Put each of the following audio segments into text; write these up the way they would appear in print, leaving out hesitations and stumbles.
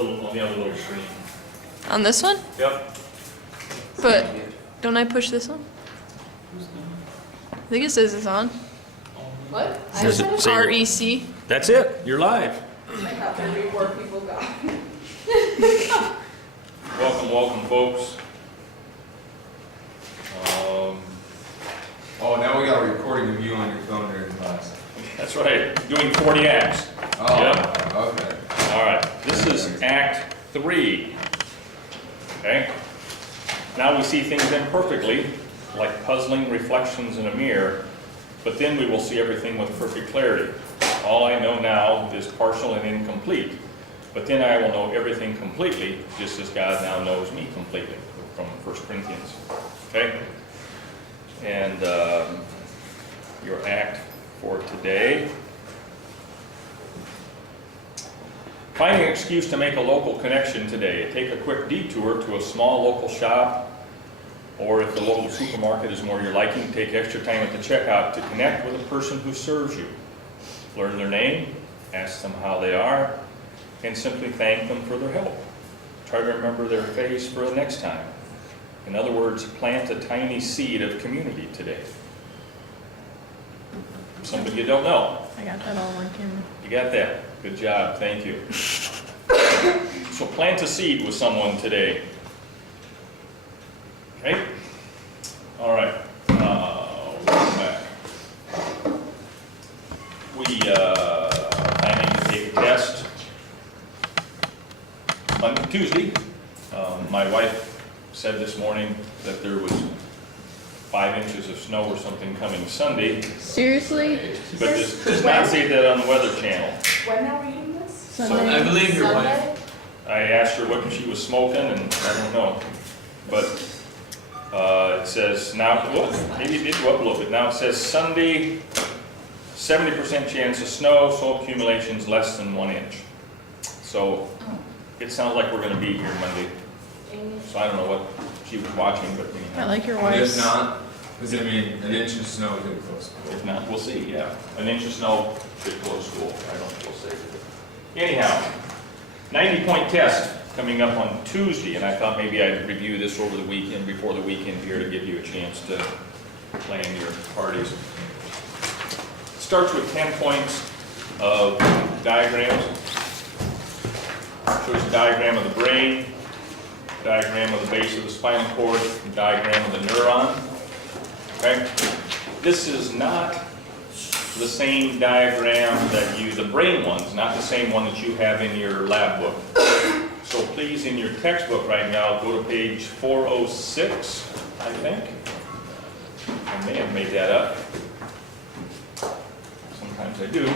on the other little screen. On this one? Yep. But don't I push this one? I think it says it's on. What? Says it- say your- REC. That's it. You're live. I thought there'd be more people got. Welcome, folks. Oh, now we got a recording of you on your phone during class. That's right. Doing 40 acts. Oh, Yep. okay. All right. This is Act 3. Okay. Now we see things imperfectly, like puzzling reflections in a mirror, but then we will see everything with perfect clarity. All I know now is partial and incomplete, but then I will know everything completely, just as God now knows me completely, from 1 Corinthians. Okay? And your act for today. Find an excuse to make a local connection today. Take a quick detour to a small local shop, or if the local supermarket is more your liking, take extra time at the checkout to connect with a person who serves you. Learn their name, ask them how they are, and simply thank them for their help. Try to remember their face for the next time. In other words, plant a tiny seed of community today. Somebody you don't know. I got that all on camera. You got that? Good job, thank you. So plant a seed with someone today. Okay? All right. Welcome back. We planning to take a test on Tuesday. My wife said this morning that there was 5 inches of snow or something coming Sunday, Seriously? but does not say that on the Weather Channel. When are we doing this? Sunday? I believe your wife. Sunday? I asked her what she was smoking, and I don't know. But it says now, whoop, maybe it did go up a little bit. Now it says Sunday, 70% chance of snow, so accumulation's less than 1 inch. So it sounds like we're going to be here Monday. So I don't know what she was watching, but I anyhow. like your And if wife's. not, because I mean, an inch of snow is going to close school. If not, we'll see, yeah. An inch of snow should close school. I don't know, we'll see. Anyhow, 90-point test coming up on Tuesday, and I thought maybe I'd review this over the weekend, before the weekend here, to give you a chance to plan your parties. Starts with 10 points of diagrams. Shows a diagram of the brain, diagram of the base of the spinal cord, and diagram of the neuron. Okay? This is not the same diagram that the brain one's not the same one that you have in your lab book. So please, in your textbook right now, go to page 406, I think. I may have made that up. Sometimes I do.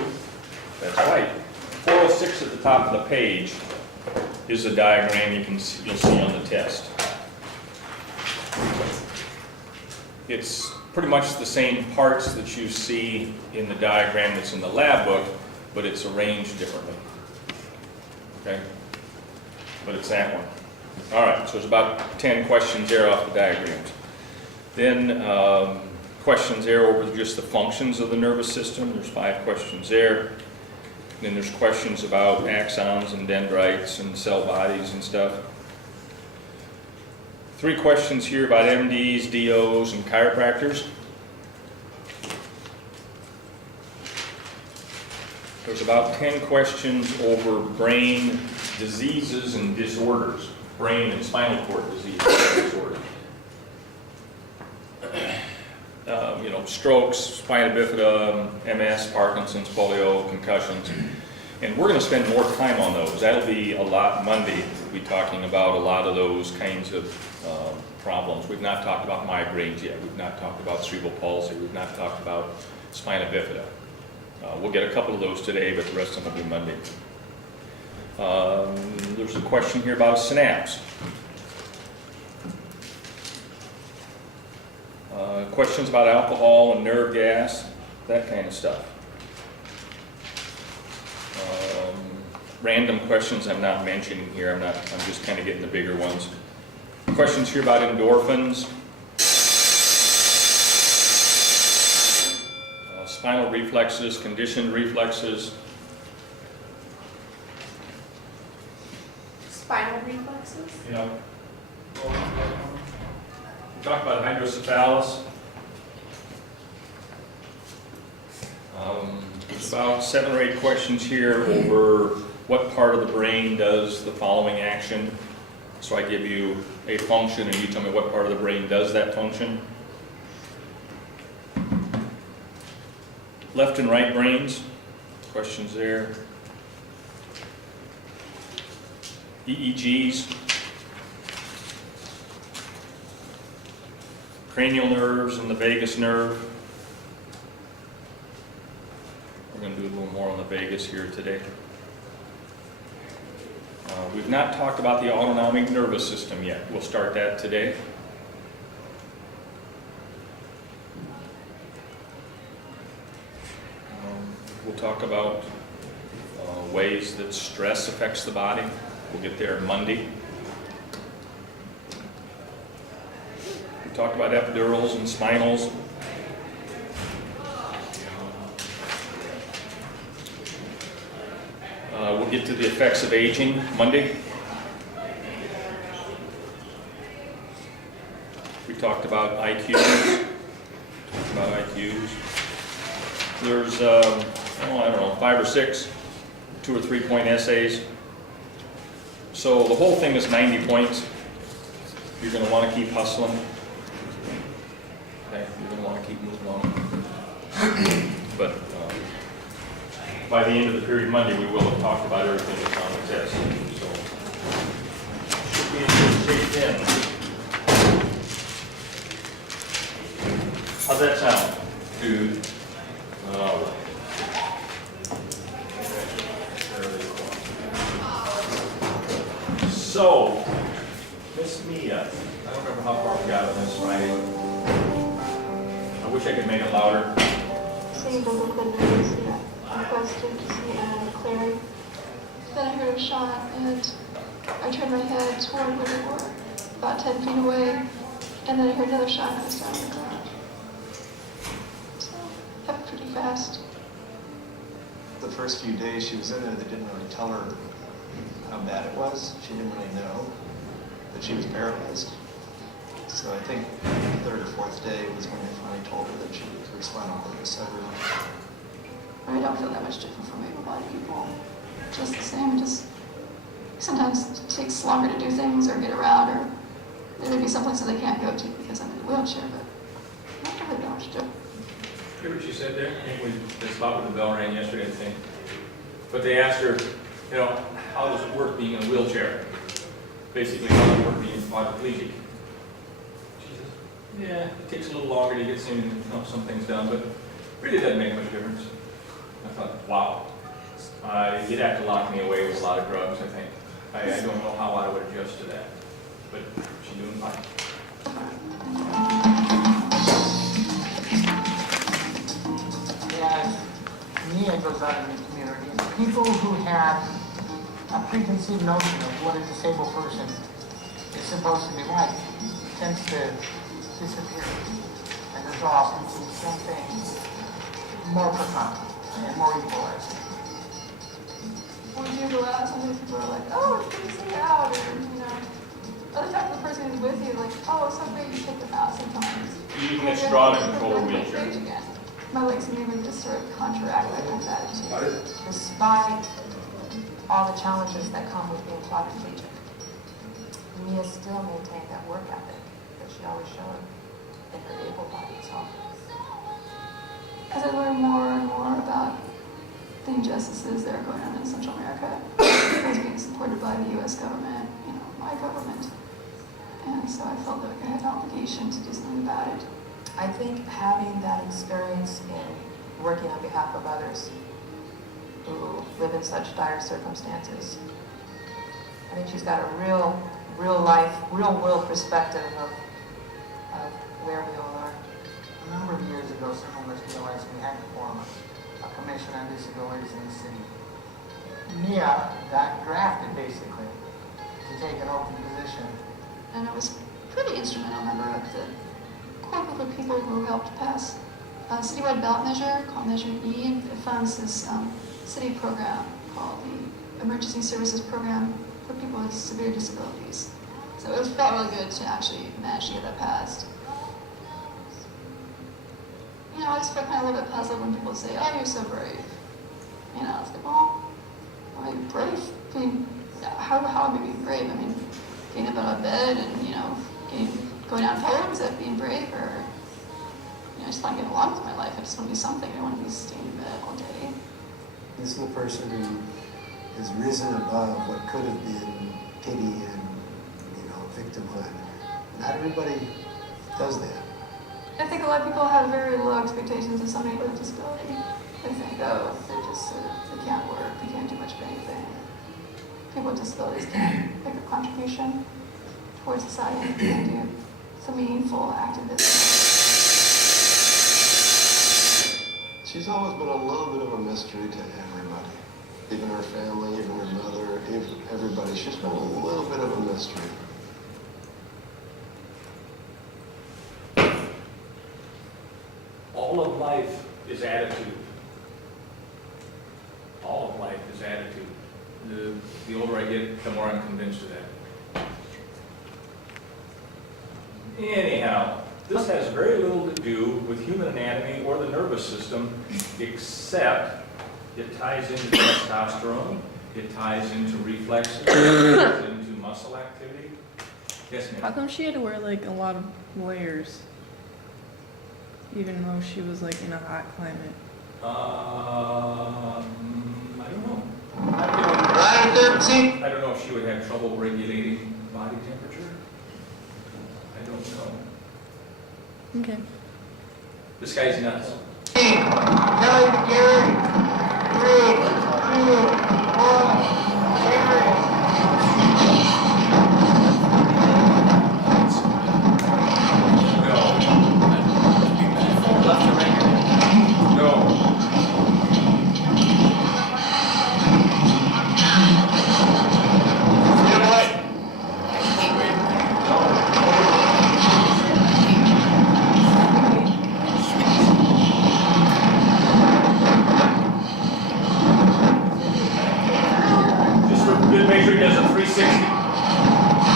That's right. 406 at the top of the page is a diagram you'll see on the test. It's pretty much the same parts that you see in the diagram that's in the lab book, but it's arranged differently. Okay? But it's that one. All right, so there's about 10 questions there off the diagrams. Then questions there over just the functions of the nervous system. There's 5 questions there. Then there's questions about axons and dendrites and cell bodies and stuff. 3 questions here about MDs, DOs, and chiropractors. There's about 10 questions over brain diseases and disorders, brain and spinal cord diseases and disorders. Strokes, spina bifida, MS, Parkinson's, polio, concussions. And we're going to spend more time on those. That'll be a lot Monday. We'll be talking about a lot of those kinds of problems. We've not talked about migraines yet. We've not talked about cerebral palsy. We've not talked about spina bifida. We'll get a couple of those today, but the rest of them will be Monday. There's a question here about a synapse. Questions about alcohol and nerve gas, that kind of stuff. Random questions I'm not mentioning here. I'm just kind of getting the bigger ones. Questions here about endorphins, spinal reflexes, conditioned reflexes. Spinal reflexes? You know, we talked about hydrocephalus. There's about 7 or 8 questions here over what part of the brain does the following action. So I give you a function and you tell me what part of the brain does that function. Left and right brains, questions there. EEGs. Cranial nerves and the vagus nerve. We're going to do a little more on the vagus here today. We've not talked about the autonomic nervous system yet. We'll start that today. We'll talk about ways that stress affects the body. We'll get there Monday. We talked about epidurals and spinals. We'll get to the effects of aging Monday. We talked about IQs. There's, I don't know, 5 or 6, 2 or 3 point essays. So the whole thing is 90 points. You're going to want to keep hustling. Okay, you're going to want to keep moving on. But by the end of the period Monday, we will have talked about everything that's on the test. So should be in good shape then. How's that sound, dude? So, Miss Mia, I don't remember how far we got on this writing. I wish I could make it louder. Seeing biblical news, I requested to see Anna clearing. Then I heard a shot, and I turned my head toward where they were, about 10 feet away, and then I heard another shot, and I was down on the ground. So, happened pretty fast. The first few days she was in there, they didn't really tell her how bad it was. She didn't really know that she was paralyzed. So I think the 3rd or 4th day was when they finally told her that she was her spinal cord was severed. I don't feel that much different from able-bodied people. Just the same, just sometimes it takes longer to do things or get around, or there may be someplace that they can't go to because I'm in a wheelchair, but not really that much different. Hear what she said there? I think that's about when the bell rang yesterday, I think. But they asked her, you know, how does it work being in a wheelchair? Basically, how does it work being quadriplegic? She says, yeah, it takes a little longer to get some things done, but really doesn't make much difference. I thought, wow. You'd have to lock me away with a lot of drugs, I think. I don't know how I would adjust to that, but she's doing fine. As Mia goes out in the community, people who have a preconceived notion of what a disabled person is supposed to be like tends to disappear and dissolve into something more profound and more equalizing. When you go out, sometimes people are like, oh, it's good to see you out, or, you know, other times the person who's with you, like, oh, it's so great you take them out sometimes. You can get straw to control a wheelchair. My legs and maybe just sort of counteract that kind of attitude. Despite all the challenges that come with being quadriplegic, Mia still maintained that work ethic that she always showed in her able-bodied self. As I learn more and more about the injustices that are going on in Central America, I was being supported by the U.S. government, you know, my government. And so I felt like I had an obligation to do something about it. I think having that experience in working on behalf of others who live in such dire circumstances, I think she's got a real life, real world perspective of where we all are. A number of years ago, some of us realized we had to form a commission on disabilities in the city. Mia got drafted, basically, to take an open position. And I was a pretty instrumental member of the core group of people who helped pass a citywide ballot measure called Measure E, and it funds this city program called the Emergency Services Program for people with severe disabilities. So it felt really good to actually manage to get that passed. You know, I just felt kind of a little bit puzzled when people say, "Oh, you're so brave." You know, it's like, well, am I brave? I mean, how am I being brave? I mean, getting up out of bed and, you know, going down poles, is that being brave? Or, you know, I just want to get along with my life. I just want to do something. I don't want to be staying in bed all day. This is the person who has risen above what could have been pity and, victimhood. Not everybody does that. I think a lot of people have very low expectations of somebody with a disability. They think, oh, they're just they can't work, they can't do much of anything. People with disabilities can make a contribution towards society and do some meaningful activism. She's always been a little bit of a mystery to everybody. Even her family, even her mother, even everybody. She's been a little bit of a mystery. All of life is attitude. All of life is attitude. The older I get, the more I'm convinced of that. Anyhow, this has very little to do with human anatomy or the nervous system, except it ties into testosterone, it ties into reflexes, it ties into muscle activity. Yes, How ma'am? come she had to wear like a lot of layers? Even though she was like in a hot climate. I don't know. I don't know if she would have trouble regulating body temperature. I don't know. Okay. This guy's nuts. Kelly, Gary, 3, 2, 1, No. Just for good measure, he does a 360.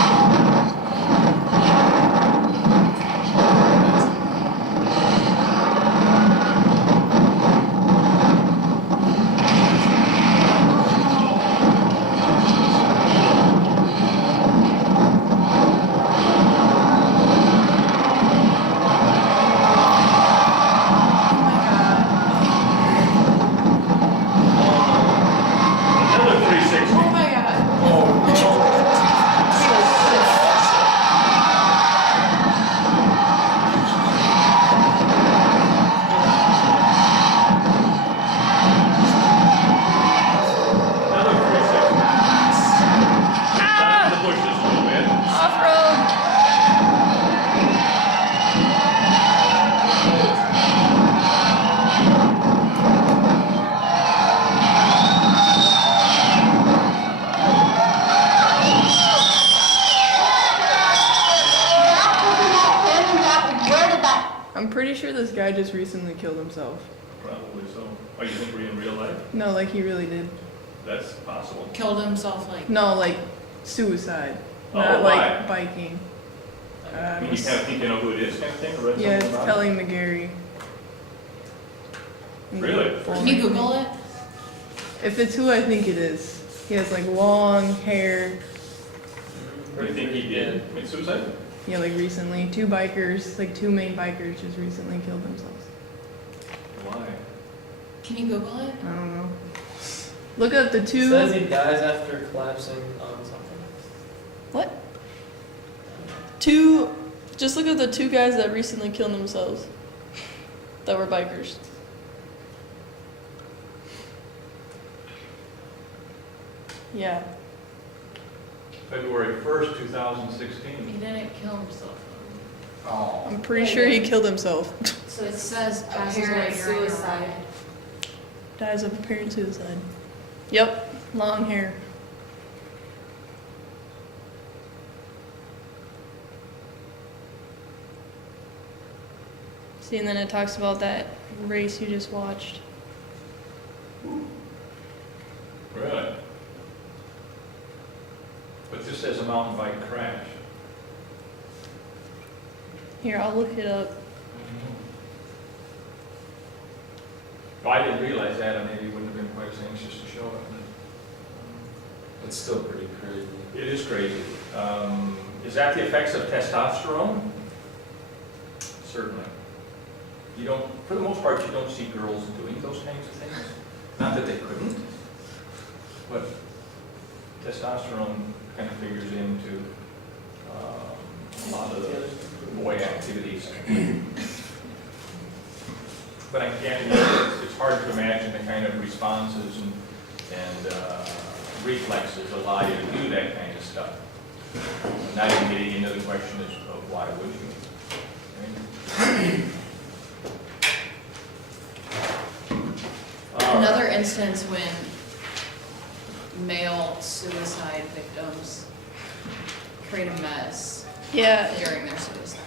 Another 360. Oh my god. Another 360. Down in the bushes a little bit. Off-road! I'm pretty sure this guy just recently killed himself. Probably so. Oh, you think we're in real life? No, like he really did. That's possible. Killed himself like. No, like suicide. Oh, Not why? like biking. I mean, you kind of think you know who it is, kind of thing, or read Yeah, something it's about Kelly McGarry. Really? Can you Google it? If it's who I think it is. He has like long hair. it? What do you think he did? Commit suicide? Yeah, like recently. Two bikers, like two main bikers just recently killed themselves. Why? Can you Google it? I don't know. Look up the two. Says he dies after collapsing on something. What? Two. Just look at the two guys that recently killed themselves. That were bikers. Yeah. February 1st, He 2016. didn't kill himself. Oh. I'm pretty sure he killed himself. So it says passes away Apparent during a suicide. ride. Dies of apparent suicide. Yep. Long hair. See, and then it talks about that race you just watched. Really? But this says a mountain bike crash. Here, I'll look it up. Well, I didn't realize that, and maybe wouldn't have been quite as anxious to show it. It's still pretty crazy. It is crazy. Is that the effects of testosterone? Certainly. You don't, for the most part, you don't see girls doing those kinds of things. Not that they couldn't, but testosterone kind of figures into a lot of the boy activities. But I can't, it's hard to imagine the kind of responses and reflexes allow you to do that kind of stuff. Not even getting into the question of why would you? Another instance when male suicide victims create a mess Yeah, during their suicide.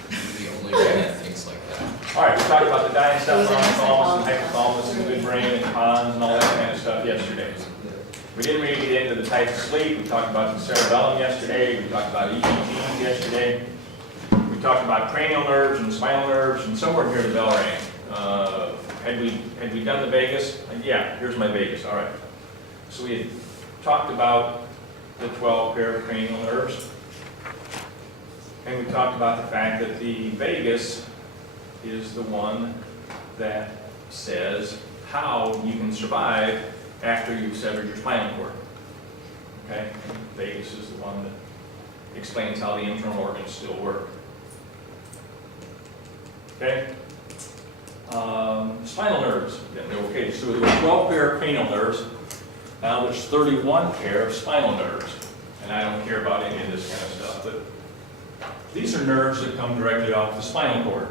The only one that thinks like that. All right, we talked about the diencephalon, thalamus, and hypothalamus, and the good brain, and cons, and all that kind of stuff yesterday. We didn't really get into the types of sleep. We talked about the cerebellum yesterday. We talked about EEGs yesterday. We talked about cranial nerves and spinal nerves, and somewhere here the bell rang. Had we done the vagus? Yeah, here's my vagus. All right. So we had talked about the 12 pair of cranial nerves, and we talked about the fact that the vagus is the one that says how you can survive after you've severed your spinal cord. Okay? Vagus is the one that explains how the internal organs still work. Okay? Spinal nerves. Okay, so there were 12 pair of cranial nerves. Now there's 31 pair of spinal nerves. And I don't care about any of this kind of stuff, but these are nerves that come directly off the spinal cord.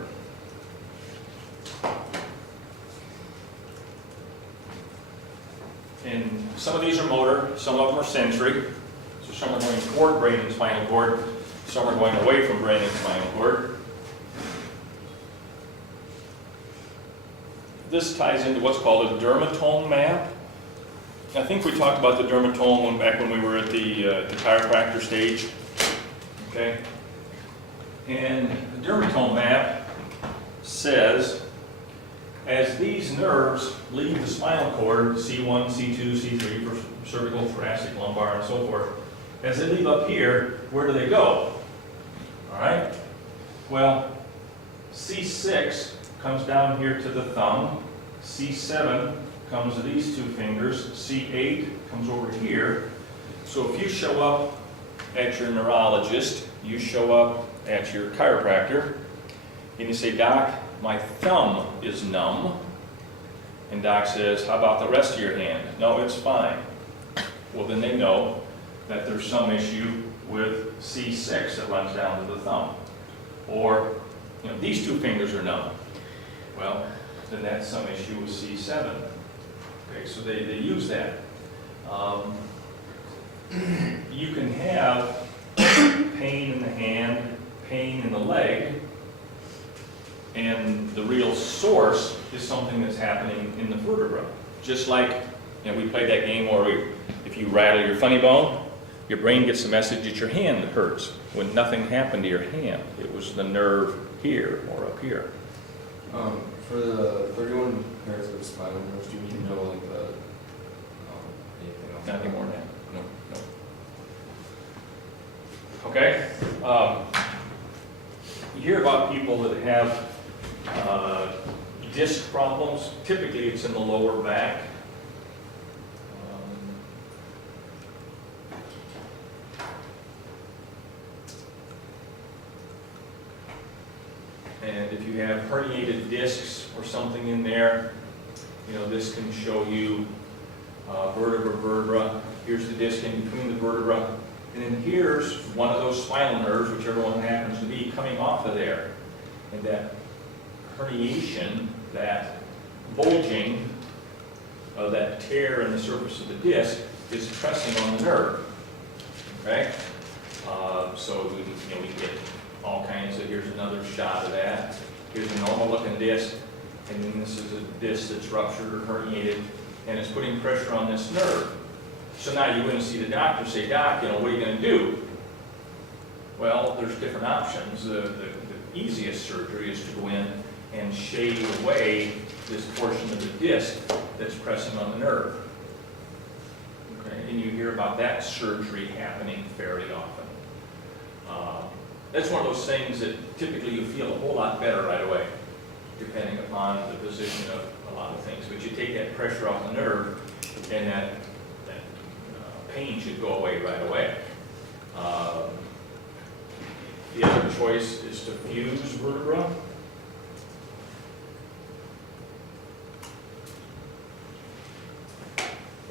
And some of these are motor, some of them are sensory. So some are going toward brain and spinal cord, some are going away from brain and spinal cord. This ties into what's called a dermatome map. I think we talked about the dermatome back when we were at the chiropractor stage. Okay? And the dermatome map says, as these nerves leave the spinal cord, C1, C2, C3 for cervical, thoracic, lumbar, and so forth, as they leave up here, where do they go? All right? Well, C6 comes down here to the thumb, C7 comes to these two fingers, C8 comes over here. So if you show up at your neurologist, you show up at your chiropractor, and you say, Doc, my thumb is numb. And Doc says, how about the rest of your hand? No, it's fine. Well, then they know that there's some issue with C6 that runs down to the thumb. Or, these two fingers are numb. Well, then that's some issue with C7. Okay, so they use that. You can have pain in the hand, pain in the leg, and the real source is something that's happening in the vertebra. Just like, we played that game where if you rattle your funny bone, your brain gets the message that your hand hurts when nothing happened to your hand. It was the nerve here or up here. For the 31 pairs of spinal nerves, do you need to know like the anything else? Not anymore now. No. Okay. You hear about people that have disc problems. Typically, it's in the lower back. And if you have herniated discs or something in there, this can show you vertebra. Here's the disc in between the vertebra. And then here's one of those spinal nerves, whichever one happens to be, coming off of there. And that herniation, that bulging of that tear in the surface of the disc is pressing on the nerve. Okay? So we get all kinds of, here's another shot of that. Here's a normal looking disc, and then this is a disc that's ruptured or herniated, and it's putting pressure on this nerve. So now you went and see the doctor, say, "Doc, what are you gonna do?" Well, there's different options. The easiest surgery is to go in and shave away this portion of the disc that's pressing on the nerve. Okay, and you hear about that surgery happening fairly often. That's one of those things that typically you feel a whole lot better right away, depending upon the position of a lot of things. But you take that pressure off the nerve, and that pain should go away right away. The other choice is to fuse vertebra.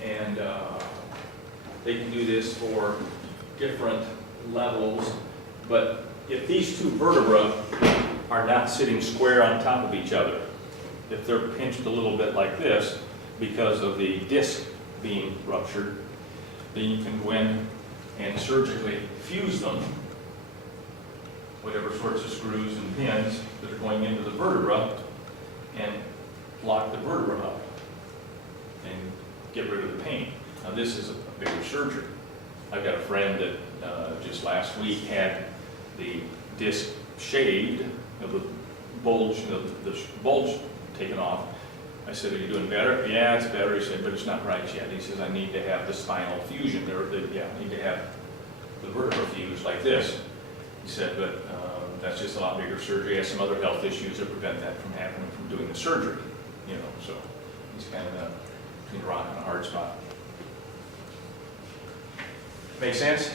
And they can do this for different levels, but if these two vertebrae are not sitting square on top of each other, if they're pinched a little bit like this because of the disc being ruptured, then you can go in and surgically fuse them, whatever sorts of screws and pins that are going into the vertebra, and lock the vertebra up and get rid of the pain. Now this is a bigger surgery. I've got a friend that just last week had the disc shaved, the bulge, the bulge taken off. I said, "Are you doing better?" "Yeah, it's better." He said, "But it's not right yet." He says, "I need to have the spinal fusion, I need to have the vertebra fused like this." He said, "But that's just a lot bigger surgery. He has some other health issues that prevent that from happening from doing the surgery." So he's kind of between a rock and a hard spot. Make sense?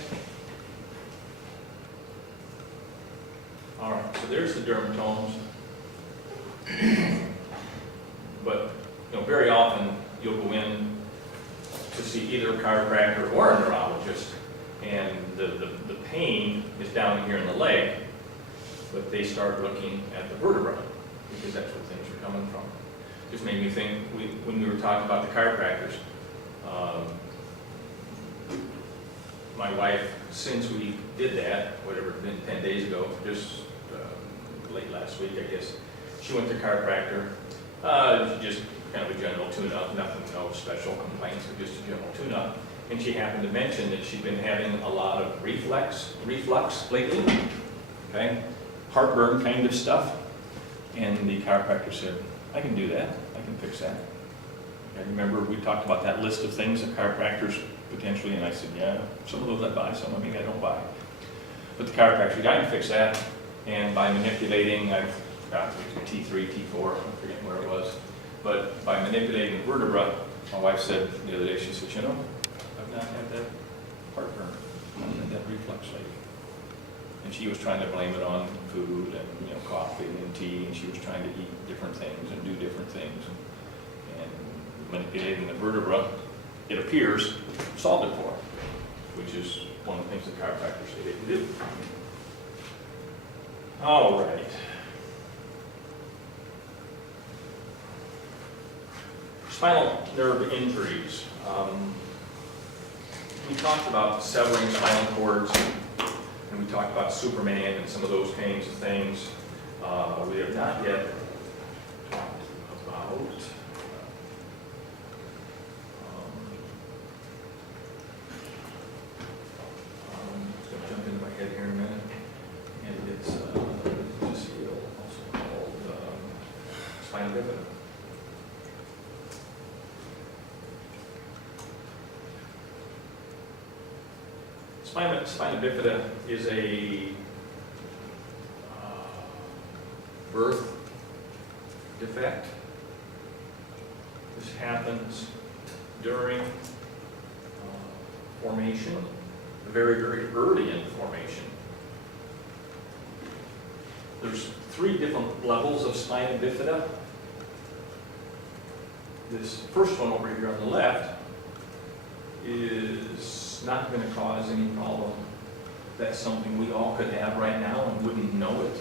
All right, so there's the dermatomes. But very often you'll go in to see either a chiropractor or a neurologist, and the pain is down here in the leg, but they start looking at the vertebra because that's where things are coming from. Just made me think when we were talking about the chiropractors. My wife, since we did that, whatever, it's been 10 days ago, just late last week, I guess, she went to chiropractor. Just kind of a general tune-up, nothing, no special complaints, but just a general tune-up. And she happened to mention that she'd been having a lot of reflux lately, okay? Heartburn kind of stuff. And the chiropractor said, "I can do that, I can fix that." I remember we talked about that list of things that chiropractors potentially, and I said, "Yeah, some of those I buy, some of them I don't buy." But the chiropractor said, "I can fix that." And by manipulating, I've got T3, T4, I'm forgetting where it was. But by manipulating the vertebra, my wife said the other day, she said, "I've not had that heartburn, I've had that reflux lately." And she was trying to blame it on food and coffee and tea, and she was trying to eat different things and do different things. And manipulating the vertebra, it appears, solved it for her, which is one of the things that chiropractors say they can do. All right. Spinal nerve injuries. We talked about severing spinal cords, and we talked about Superman and some of those kinds of things. We have not yet talked about it's going to jump into my head here in a minute, and it's just also called spina bifida. Spina bifida is a birth defect. This happens during formation, very, very early in formation. There's 3 different levels of spina bifida. This first one over here on the left is not going to cause any problem. That's something we all could have right now and wouldn't know it.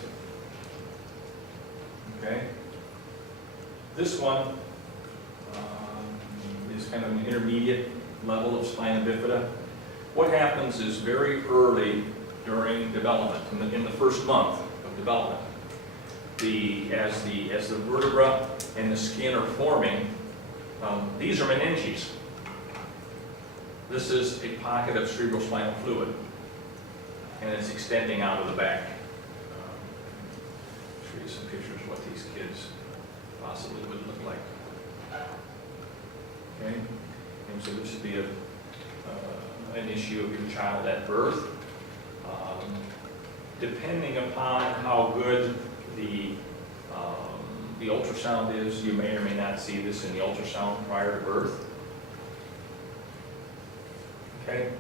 Okay? This one is kind of an intermediate level of spina bifida. What happens is very early during development, in the first month of development, as the vertebra and the skin are forming, these are meninges. This is a pocket of cerebrospinal fluid, and it's extending out of the back. Show you some pictures of what these kids possibly would look like. Okay, and so this would be an issue of your child at birth. Depending upon how good the ultrasound is, you may or may not see this in the ultrasound prior to birth. Okay,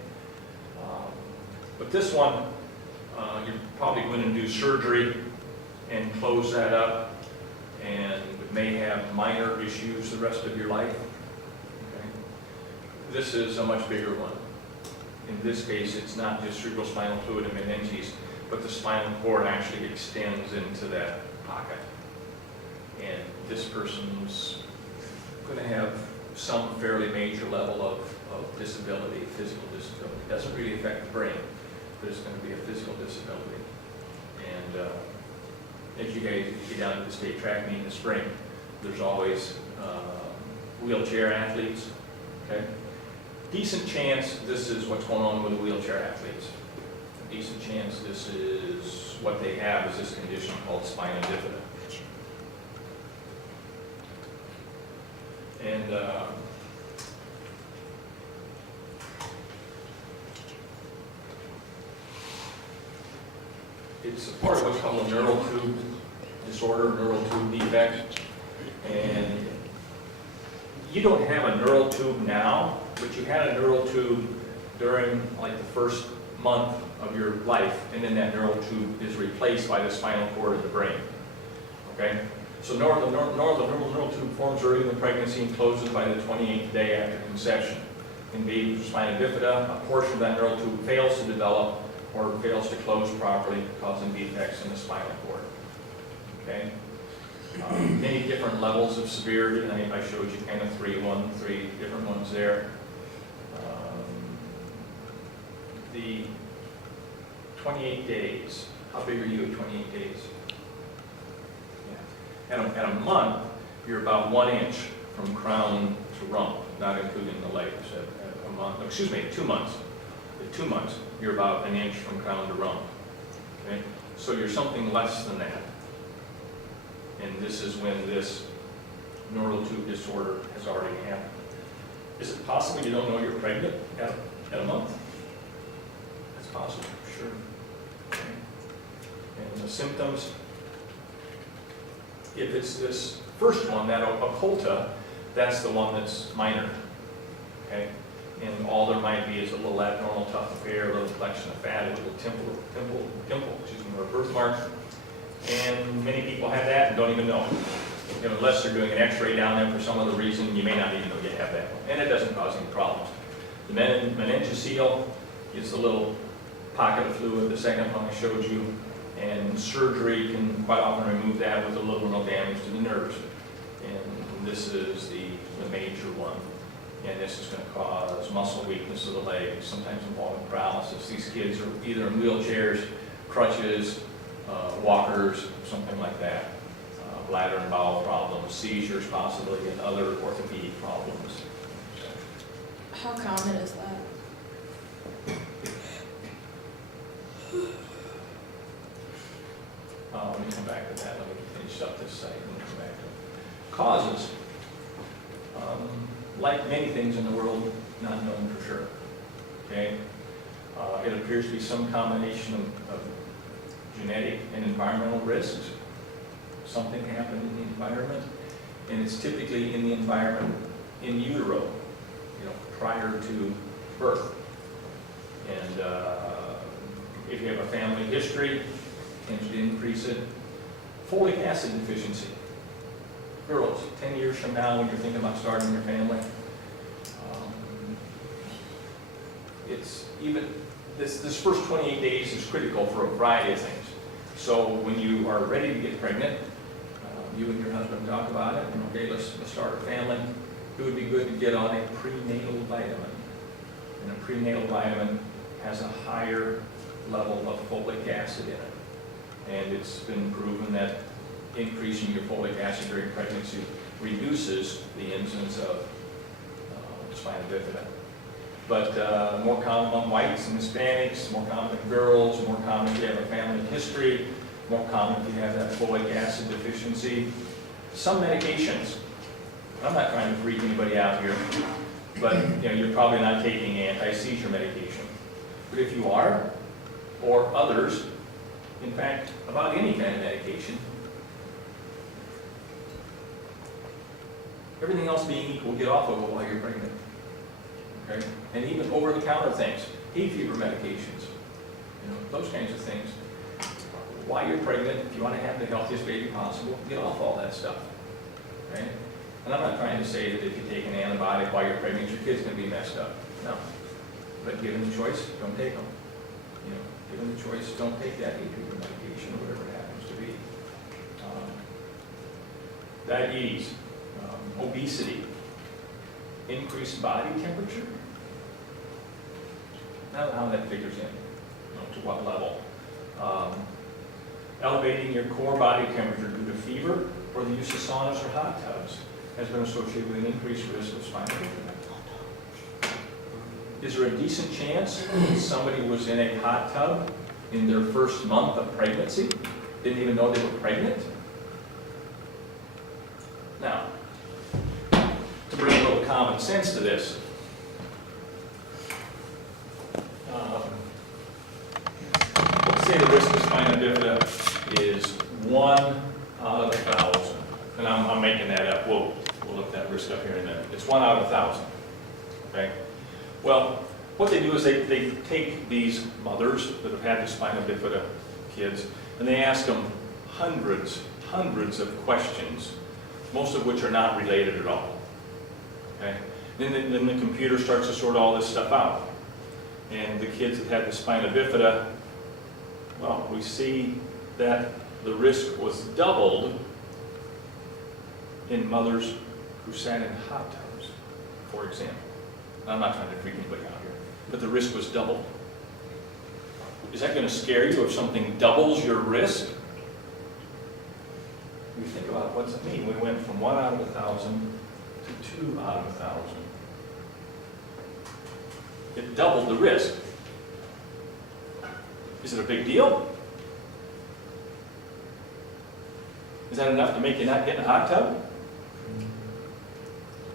but this one, you're probably going to do surgery and close that up, and may have minor issues the rest of your life. Okay. This is a much bigger one. In this case, it's not just cerebrospinal fluid and meninges, but the spinal cord actually extends into that pocket. And this person's going to have some fairly major level of disability, physical disability. It doesn't really affect the brain, but it's going to be a physical disability. And as you guys get down to the state track meet in the spring, there's always wheelchair athletes. Okay, decent chance this is what's going on with the wheelchair athletes. A decent chance this is what they have is this condition called spina bifida. And it's a part of what's called a neural tube disorder, neural tube defect. And you don't have a neural tube now, but you had a neural tube during like the first month of your life, and then that neural tube is replaced by the spinal cord of the brain. Okay? So the neural tube forms early in the pregnancy and closes by the 28th day after conception. In babies with spina bifida, a portion of that neural tube fails to develop or fails to close properly, causing defects in the spinal cord. Okay? Many different levels of severity, and I showed you kind of three different ones there. The 28 days, how big are you at 28 days? Yeah. At a month, you're about 1 inch from crown to rump, not including the legs. At a month, excuse me, 2 months. At 2 months, you're about 1 inch from crown to rump. Okay? So you're something less than that. And this is when this neural tube disorder has already happened. Is it possible you don't know you're pregnant at a month? That's possible, sure. Okay. And the symptoms, if it's this first one, that occulta, that's the one that's minor. Okay? And all there might be is a little abnormal tuft of hair, a little collection of fat, a little dimple, or a birthmark. And many people have that and don't even know. You know, unless they're doing an x-ray down there for some other reason, you may not even know you have that one. And it doesn't cause any problems. The meningocele is the little pocket of fluid, the second one I showed you, and surgery can quite often remove that with a little or no damage to the nerves. And this is the major one. And this is going to cause muscle weakness of the legs, sometimes involving paralysis. These kids are either in wheelchairs, crutches, walkers, something like that. Bladder and bowel problems, seizures possibly, and other orthopedic problems. How common is that? Let me come back to that. Let me finish up this site and come back to it. Causes, like many things in the world, not known for sure. Okay, it appears to be some combination of genetic and environmental risks. Something happened in the environment, and it's typically in the environment in utero, you know, prior to birth. And if you have a family history, tends to increase it. Folic acid deficiency. Girls, 10 years from now when you're thinking about starting your family, it's even, this first 28 days is critical for a variety of things. So when you are ready to get pregnant, you and your husband talk about it, and okay, let's start a family. It would be good to get on a prenatal vitamin. And a prenatal vitamin has a higher level of folic acid in it. And it's been proven that increasing your folic acid during pregnancy reduces the incidence of spina bifida. but more common among whites and Hispanics, more common in girls, more common if you have a family history, more common if you have that folic acid deficiency. Some medications, I'm not trying to freak anybody out here, but you're probably not taking anti-seizure medication. But if you are, or others, in fact, about any kind of medication, everything else being equal, get off of it while you're pregnant. Okay? And even over-the-counter things, hay fever medications, those kinds of things. While you're pregnant, if you want to have the healthiest baby possible, get off all that stuff. Okay? And I'm not trying to say that if you take an antibiotic while you're pregnant, your kid's going to be messed up. No. But given the choice, don't take them. Given the choice, don't take that hay fever medication or whatever it happens to be. Diabetes, obesity, increased body temperature. I don't know how that figures in, to what level. Elevating your core body temperature due to fever or the use of saunas or hot tubs has been associated with an increased risk of spinal injury. Is there a decent chance that somebody was in a hot tub in their first month of pregnancy, didn't even know they were pregnant? Now, to bring a little common sense to this, let's say the risk of spina bifida is 1 out of 1,000. And I'm making that up. We'll look that risk up here in a minute. It's 1 out of 1,000. Okay? Well, what they do is they take these mothers that have had the spina bifida kids, and they ask them hundreds of questions, most of which are not related at all. Okay? Then the computer starts to sort all this stuff out. And the kids that had the spina bifida, well, we see that the risk was doubled in mothers who sat in hot tubs, for example. I'm not trying to freak anybody out here, but the risk was doubled. Is that going to scare you if something doubles your risk? You think about what's it mean? We went from 1 out of 1,000 to 2 out of 1,000. It doubled the risk. Is it a big deal? Is that enough to make you not get in a hot tub?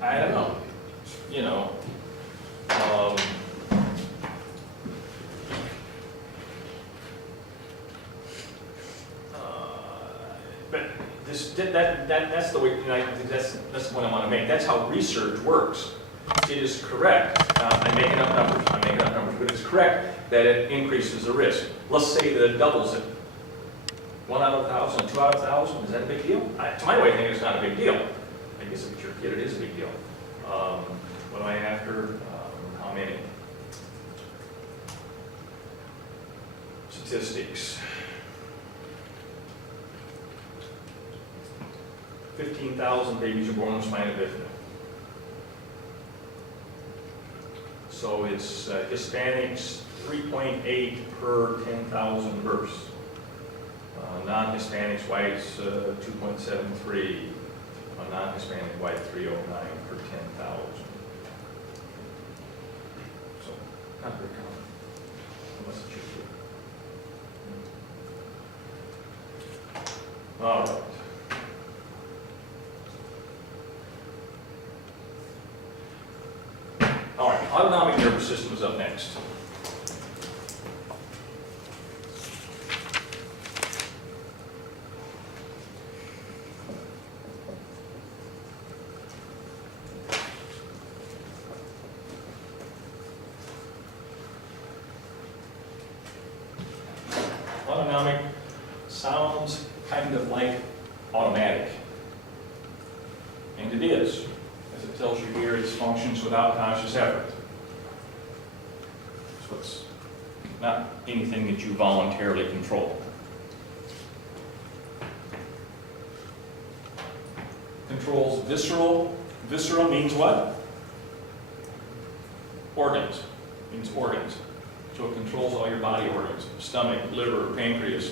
I don't know. But that's the way, that's the point I want to make. That's how research works. It is correct. I'm making up numbers, but it's correct that it increases the risk. Let's say that it doubles it. 1 out of 1,000, 2 out of 1,000, is that a big deal? To my way of thinking, it's not a big deal. I guess if it's your kid, it is a big deal. What am I after? How many? Statistics. 15,000 babies are born with spina bifida. So it's Hispanics 3.8 per 10,000 births. Non-Hispanics whites 2.73. A non-Hispanic white 309 per 10,000. So not very common, unless it's your kid. All right. All right, autonomic nervous system is up next. Autonomic sounds kind of like automatic, and it is. As it tells you here, it functions without conscious effort. So it's not anything that you voluntarily control. Controls visceral. Visceral means what? Organs. Means organs. So it controls all your body organs. Stomach, liver, pancreas,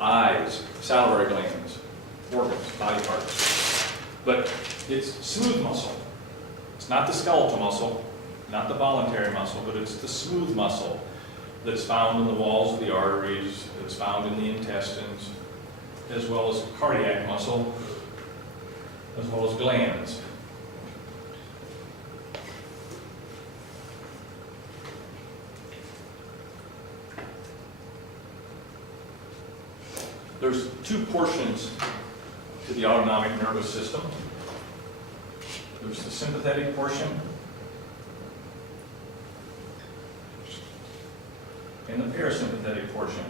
eyes, salivary glands, organs, body parts. But it's smooth muscle. It's not the skeletal muscle. not the voluntary muscle, but it's the smooth muscle that's found in the walls of the arteries, that's found in the intestines, as well as cardiac muscle, as well as glands. There's two portions to the autonomic nervous system. There's the sympathetic portion and the parasympathetic portion.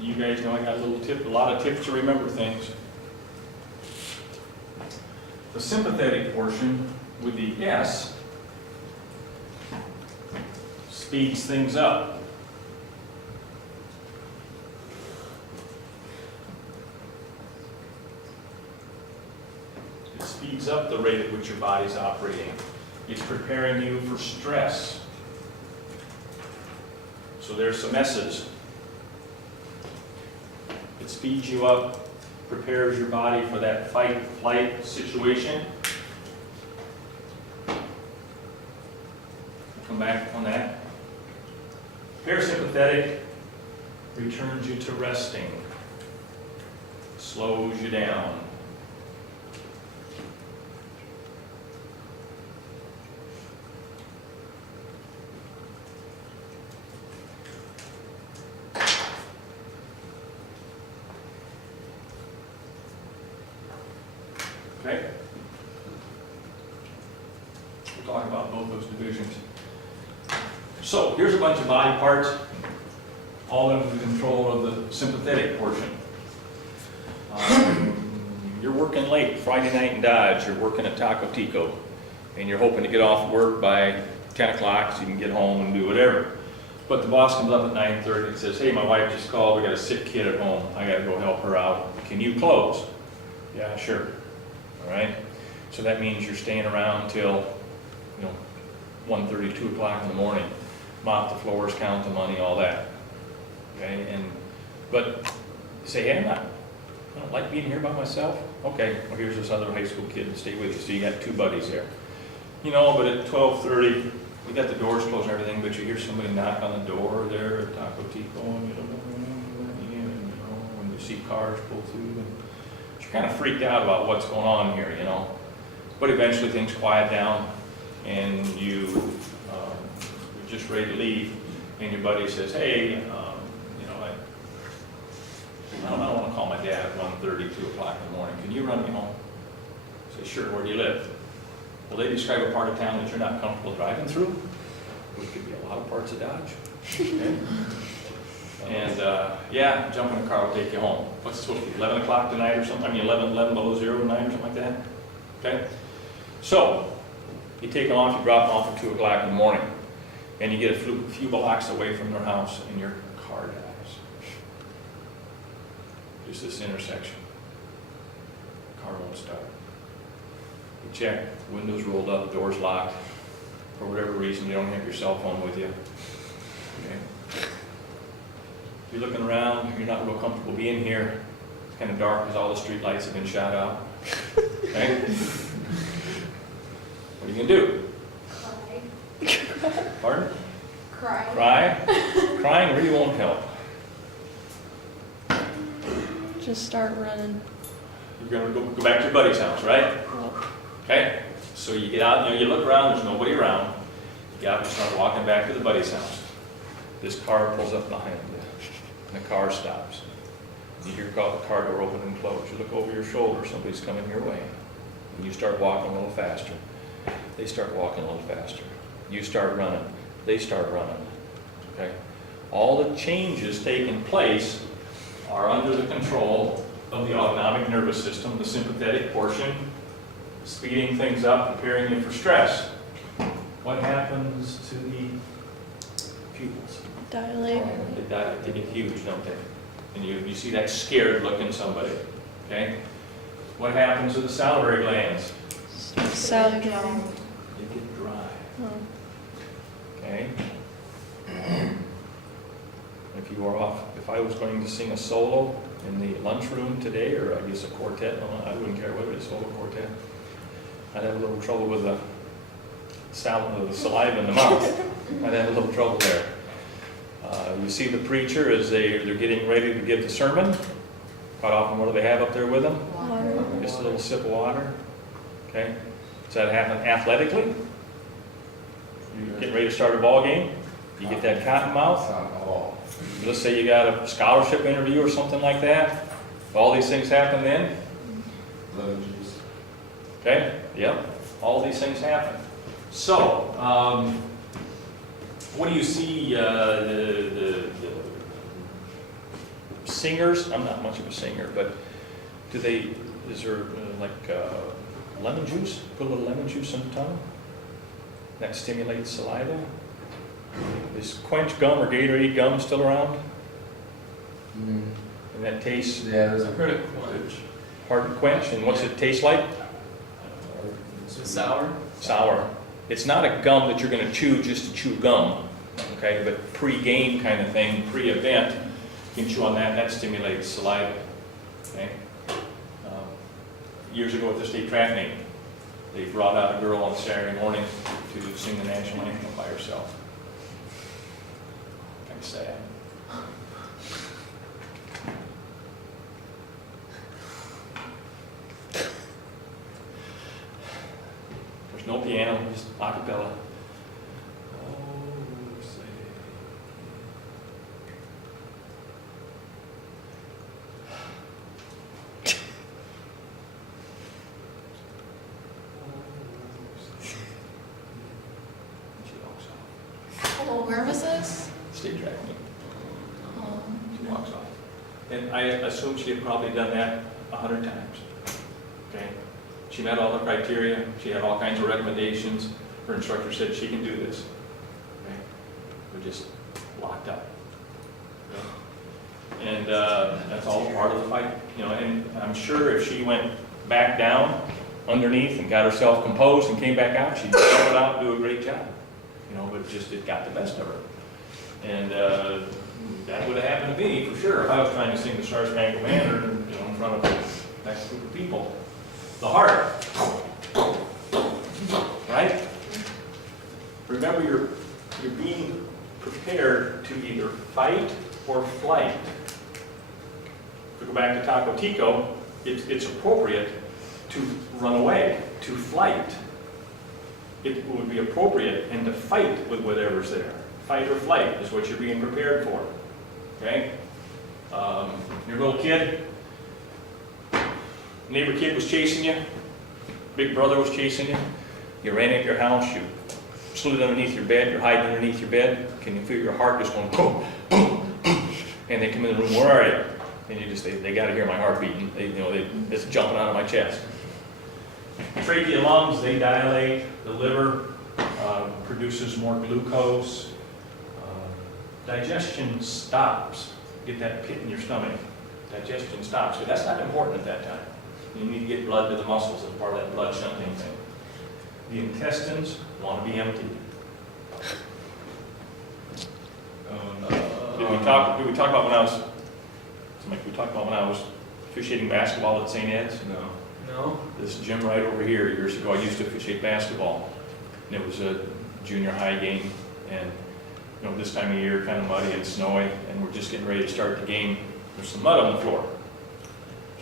You guys know I got a lot of tips to remember things. The sympathetic portion with the S speeds things up. It speeds up the rate at which your body's operating. It's preparing you for stress. So there's some S's. It speeds you up, prepares your body for that fight-flight situation. Come back on that. Parasympathetic returns you to resting, slows you down. Okay? We'll talk about both those divisions. So here's a bunch of body parts, all under the control of the sympathetic portion. You're working late Friday night in Dodge, you're working at Taco Tico, and you're hoping to get off work by 10 o'clock so you can get home and do whatever. But the boss comes up at 9:30 and says, hey, my wife just called, we got a sick kid at home, I gotta go help her out. Can you close? Yeah, sure. All right? So that means you're staying around till, 1:30, 2 o'clock in the morning. Mop the floors, count the money, all that. Okay? But you say, hey, I don't like being here by myself. Okay, well here's this other high school kid to stay with you. So you got two buddies there. But at 12:30, we got the doors closed and everything, but you hear somebody knock on the door there at Taco Tico, and when you see cars pull through, and you're kind of freaked out about what's going on here, But eventually things quiet down, and you're just ready to leave, and your buddy says, hey, I don't want to call my dad at 1:30, 2 o'clock in the morning. Can you run me home? I say, sure, where do you live? Well, they describe a part of town that you're not comfortable driving through, which could be a lot of parts of Dodge. Okay? And jump in the car, will take you home. What's it supposed to be, 11 o'clock tonight or something? 11 below zero tonight or something like that? Okay? So, you take them off, you drop them off at 2 o'clock in the morning, and you get a few blocks away from their house, and your car dies. Just this intersection. Car won't start. You check, windows rolled up, doors locked. For whatever reason, you don't have your cell phone with you. Okay? You're looking around, you're not real comfortable being here. It's kind of dark because all the street lights have been shot out. Okay? What are you going to do? Cry. Pardon? Cry. Cry? Crying really won't help. Just start running. You're going to go back to your buddy's house, right? Okay? So you get out, you look around, there's nobody around. You get out and start walking back to the buddy's house. This car pulls up behind you, and the car stops. You hear the car door open and close. You look over your shoulder, somebody's coming your way. And you start walking a little faster. They start walking a little faster. You start running. They start running. Okay? All the changes taking place are under the control of the autonomic nervous system, the sympathetic portion, speeding things up, preparing you for stress. What happens to the pupils? Dilate. They get huge, don't they? And you see that scared look in somebody. Okay? What happens to the salivary glands? Salivating. They get dry. Oh. Okay? okay? If I was going to sing a solo in the lunchroom today, or I guess a quartet, well, I wouldn't care whether it's solo or quartet, I'd have a little trouble with the saliva in the mouth. I'd have a little trouble there. You see the preacher as they're getting ready to give the sermon. Quite often, what do they have up there with them? Water. Just a little sip of water. Okay? Does that happen athletically? You're getting ready to start a ball game. You get that cotton mouth. Let's say you got a scholarship interview or something like that. All these things happen then. Lemon juice. Okay? Yep. All these things happen. So, what do you see? The singers. I'm not much of a singer, but is there lemon juice? Put a little lemon juice in the tongue. That stimulates saliva. Is Quench gum or Gatorade gum still around? Mm. And that tastes Yeah, there's a I've heard it quench. hard to quench. And what's it taste like? Is it sour? Sour. It's not a gum that you're going to chew just to chew gum, okay? But pre-game kind of thing, pre-event, you can chew on that. That stimulates saliva. Okay. Years ago at the state track meet, they brought out a girl on Saturday morning to sing the national anthem by herself. Kind of sad. There's no piano, just a cappella. Where was this? State track meet. She walks off. And I assume she had probably done that 100 times. Okay? She met all the criteria. She had all kinds of recommendations. Her instructor said she can do this. Okay? We're just locked up. Okay? And that's all part of the fight. You know, and I'm sure if she went back down underneath and got herself composed and came back out, she'd throw it out and do a great job. You know, but just it got the best of her. And that would have happened to me for sure if I was trying to sing the Star Spangled Banner, you know, in front of that group of people. The heart, right? Remember, you're being prepared to either fight or flight. If we go back to Taco Tico, it's appropriate to run away, to flight. It would be appropriate and to fight with whatever's there. Fight or flight is what you're being prepared for. Okay? Your little kid, neighbor kid was chasing you, big brother was chasing you, you ran into your house, you slid underneath your bed, you're hiding underneath your bed, can you feel your heart just going boom, boom, boom, and they come in the room, where are you? And you just, they got to hear my heart beating, it's jumping out of my chest. Trachea, lungs, they dilate. The liver produces more glucose. Digestion stops. Get that pit in your stomach. Digestion stops. But that's not important at that time. You need to get blood to the muscles as part of that blood shunting thing. The intestines want to be emptied. Did we talk about when I was? We talked about when I was officiating basketball at St. Ed's? No. No? This gym right over here, years ago, I used to officiate basketball. And it was a junior high game. And, you know, this time of year, kind of muddy and snowy, and we're just getting ready to start the game. There's some mud on the floor.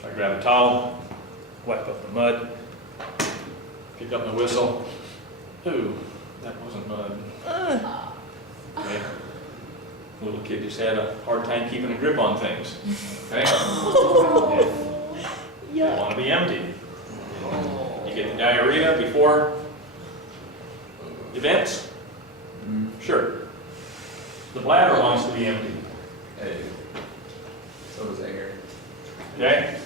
So I grab a towel, wipe up the mud, pick up my whistle. Ooh, that wasn't mud. Okay. The little kid just had a hard time keeping a grip on things. Okay? They want to be empty. You get the diarrhea before events? Sure. The bladder wants to be empty. Hey. So does anger. Okay?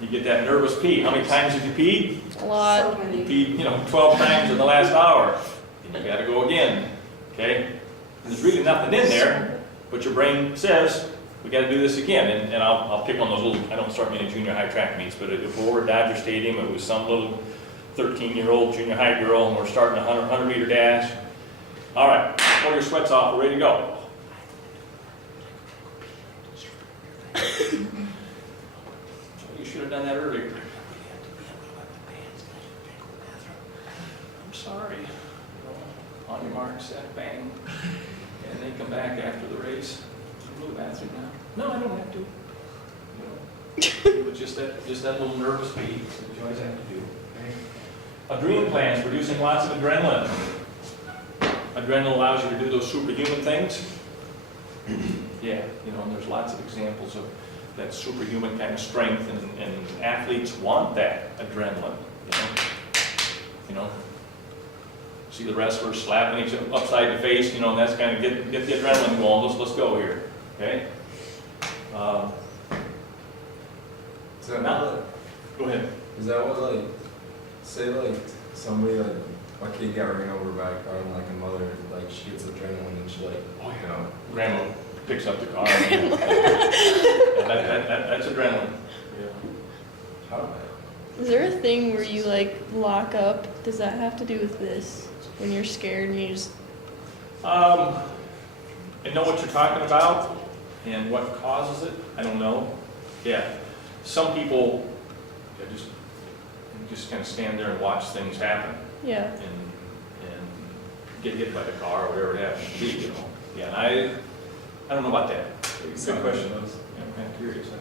You get that nervous pee. How many times have you peed? A lot. You peed, 12 times in the last hour. And you got to go again. Okay? There's really nothing in there, but your brain says, we got to do this again. And I'll pick on those little, I don't start me in junior high track meets, but if we're over at Dodger Stadium, it was some little 13-year-old junior high girl, and we're starting a 100-meter dash. All right. Pull your sweats off, we're ready to go. You should have done that earlier. I'm sorry. On your mark, set, bang. And they come back after the race. You go to the bathroom now. No, I don't have to. But just that little nervous beat that you always have to do. Okay? Adrenal glands producing lots of adrenaline. Adrenaline allows you to do those superhuman things. Yeah, and there's lots of examples of that superhuman kind of strength, and athletes want that adrenaline. See the wrestlers slapping each other upside the face, and that's kind of get the adrenaline going. Let's go here. Okay. Is that Now- what, Go ahead. is that what say somebody my kid got ran over by a car and a mother, she gets adrenaline and she Grandma picks up the car. That's adrenaline. Yeah. how Is there a thing where you lock up? Does that have to do with this? When you're scared and you just... I know what you're talking about and what causes it. I don't know. Yeah. Some people just kind of stand there and watch things happen Yeah. and get hit by the car or whatever it happens to be, Yeah, and I don't know about that. Good question. Yeah, I'm kind of curious. I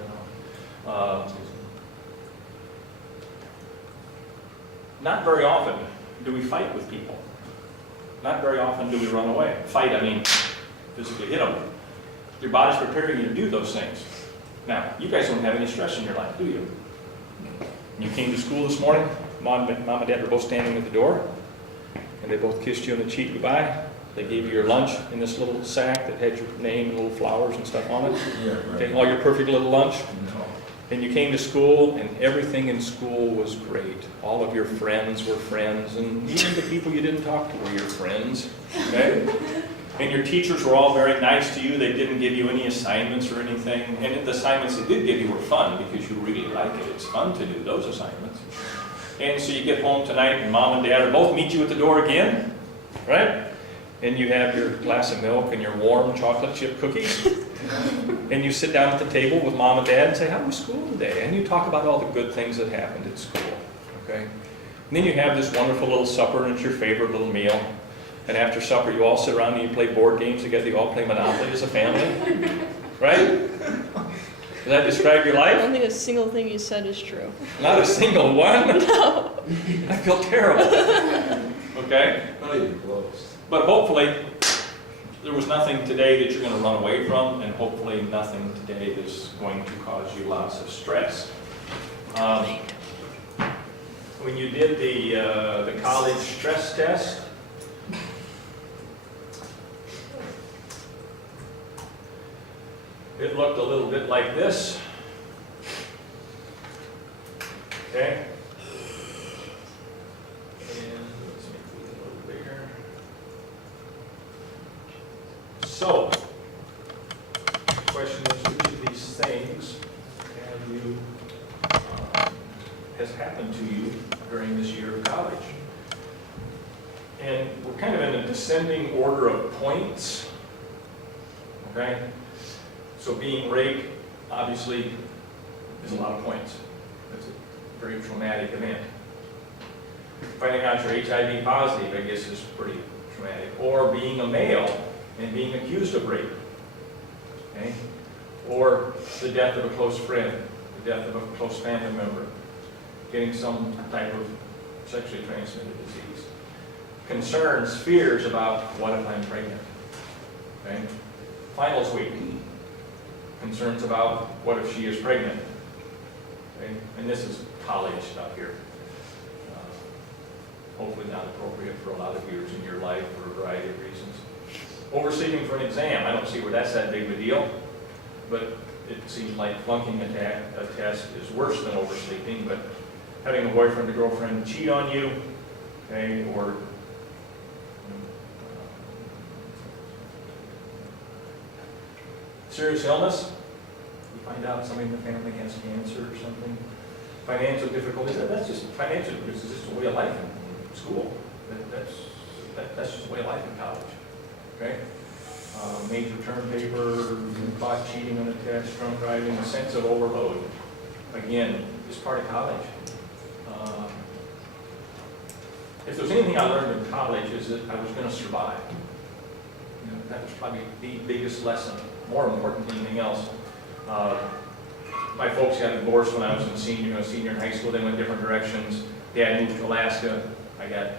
don't know. Not very often do we fight with people. Not very often do we run away. Fight, I mean, physically hit them. Your body's preparing you to do those things. Now, you guys don't have any stress in your life, do you? You came to school this morning, Mom and Dad were both standing at the door, and they both kissed you on the cheek goodbye. They gave you your lunch in this little sack that had your name and little flowers and stuff on it. Yeah, right. Okay, all your perfect little lunch. No. And you came to school, and everything in school was great. All of your friends were friends, and even the people you didn't talk to were your friends, okay? And your teachers were all very nice to you. They didn't give you any assignments or anything. And the assignments they did give you were fun because you really like it. It's fun to do those assignments. And so you get home tonight, and Mom and Dad are both meet you at the door again, right? And you have your glass of milk and your warm chocolate chip cookies. And you sit down at the table with Mom and Dad and say, how was school today? And you talk about all the good things that happened at school, okay? And then you have this wonderful little supper, and it's your favorite little meal. And after supper, you all sit around and you play board games together. You all play Monopoly as a family, right? Does that describe your I life? don't think a single thing you said is true. Not a single one? No. I feel terrible. Okay? Not even close. But hopefully, there was nothing today that you're going to run away from, and hopefully nothing today that's going to cause you lots of stress. When you did the college stress test, it looked a little bit like this. Okay? And let's make it a little bigger. So, the question is, which of these things has happened to you during this year of college? And we're kind of in a descending order of points. Okay? So being raped, obviously, is a lot of points. It's a very traumatic event. Finding out you're HIV positive, I guess, is pretty traumatic. Or being a male and being accused of rape. Okay? Or the death of a close friend, the death of a close family member, getting some type of sexually transmitted disease. Concerns, fears about what if I'm pregnant. Okay? Finals week. Concerns about what if she is pregnant. Okay? And this is college stuff here. Hopefully not appropriate for a lot of years in your life for a variety of reasons. Oversleeping for an exam, I don't see where that's that big of a deal, but it seems like flunking a test is worse than oversleeping, but having a boyfriend or girlfriend cheat on you, okay, or serious illness, you find out somebody in the family has cancer or something, financial difficulties, that's just financial difficulties, it's just a way of life in school. That's just a way of life in college. okay? Major term paper, caught cheating on a test, drunk driving, a sense of overload. Again, it's part of college. If there's anything I learned in college is that I was going to survive. You know, that was probably the biggest lesson, more important than anything else. My folks got divorced when I was in senior in high school. They went different directions. Dad moved to Alaska. I got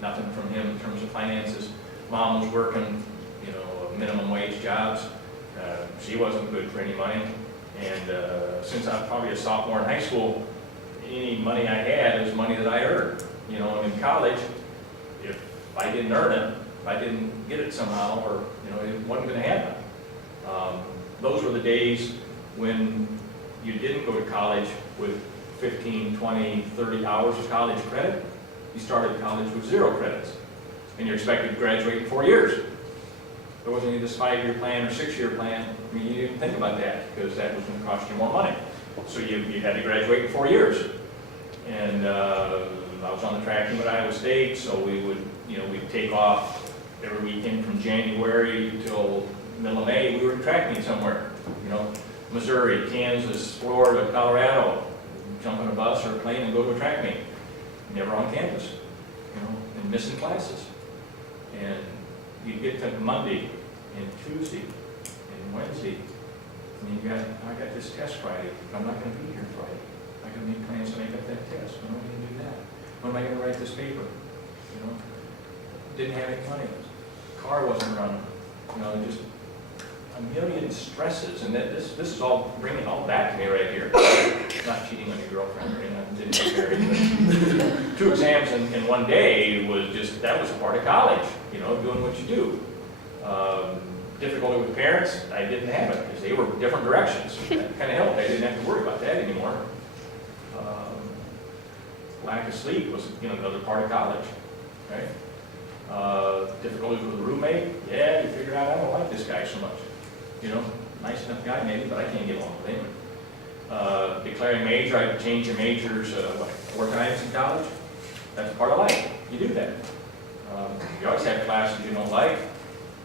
nothing from him in terms of finances. Mom was working, you know, minimum wage jobs. She wasn't good for any money. And since I'm probably a sophomore in high school, any money I had is money that I earned. You know, and in college, if I didn't earn it, if I didn't get it somehow, or, you know, it wasn't going to happen. Those were the days when you didn't go to college with 15, 20, 30 hours of college credit. You started college with 0 credits, and you're expected to graduate in 4 years. There wasn't any this 5-year plan or 6-year plan. I mean, you didn't think about that because that was going to cost you more money. So you had to graduate in 4 years. And I was on the track team at Iowa State, so we would, you know, we'd take off every weekend from January till middle of May. We were track meet somewhere, you know, Missouri, Kansas, Florida, Colorado. Jump on a bus or a plane and go to a track meet. Never on campus, you know, and missing classes. And you'd get to Monday and Tuesday and Wednesday, and I got this test Friday. I'm not going to be here Friday. I got to make plans to make up that test. When am I going to do that? When am I going to write this paper? You know, didn't have any money. Car wasn't running. You know, just a million stresses, and this is all bringing it all back to me right here. Not cheating on your girlfriend or anything. Didn't get married. 2 exams in 1 day was just, that was a part of college. You know, doing what you do. Difficulty with parents, I didn't have it because they were different directions. That kind of helped. I didn't have to worry about that anymore. Lack of sleep was, you know, another part of college, right? Difficulties with a roommate, yeah, you figure out I don't like this guy so much. You know, nice enough guy maybe, but I can't get along with him. Declaring major, I changed your majors, 4 times in college. That's part of life. You do that. You always have classes you don't like.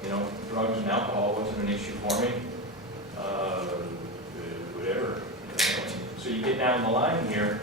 You know, drugs and alcohol wasn't an issue for me. Whatever. You know. So you get down the line here,